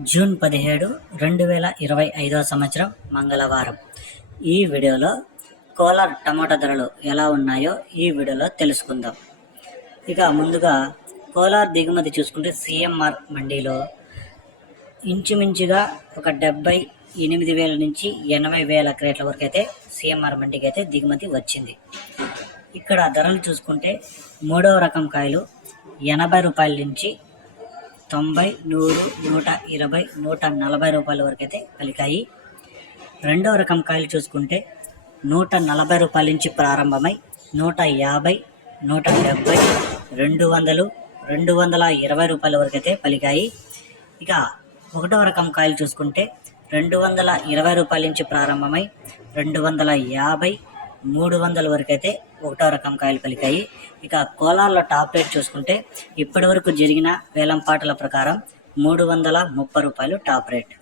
June 17, 2025 సంవత్సరం మంగళవారం. ఈ వీడియోలో కోలార్ టమాటా ధరలు ఎలా ఉన్నాయో ఈ వీడియోలో తెలుసుకుందాం. ఇక ముందుగా కోలార్ దిగుమతి చూసుకుంటే సిఎంఆర్ మండీలో ఇంచుమించుగా ఒక 78,000 నుంచి 80,000 క్రేట్ల వరకు అయితే సిఎంఆర్ మండీకి అయితే దిగుమతి వచ్చింది. ఇక్కడ ధరలు చూసుకుంటే మూడవ రకం కాయలు 80 రూపాయల నుంచి 90, 100, 120, 140 రూపాయల వరకు అయితే పలికాయి. రెండవ రకం కాయలు చూసుకుంటే 140 రూపాయల నుంచి ప్రారంభమై 150, 170, 200, 220 రూపాయల వరకు అయితే పలికాయి. ఇక ఒకటవ రకం కాయలు చూసుకుంటే 220 రూపాయల నుంచి ప్రారంభమై 250, 300 వరకు అయితే ఒకటో రకం కాయలు పలికాయి. ఇక కోలార్లో టాప్ రేట్ చూసుకుంటే ఇప్పటి వరకు జరిగిన వేలంపాటల ప్రకారం 330 రూపాయలు టాప్ రేట్.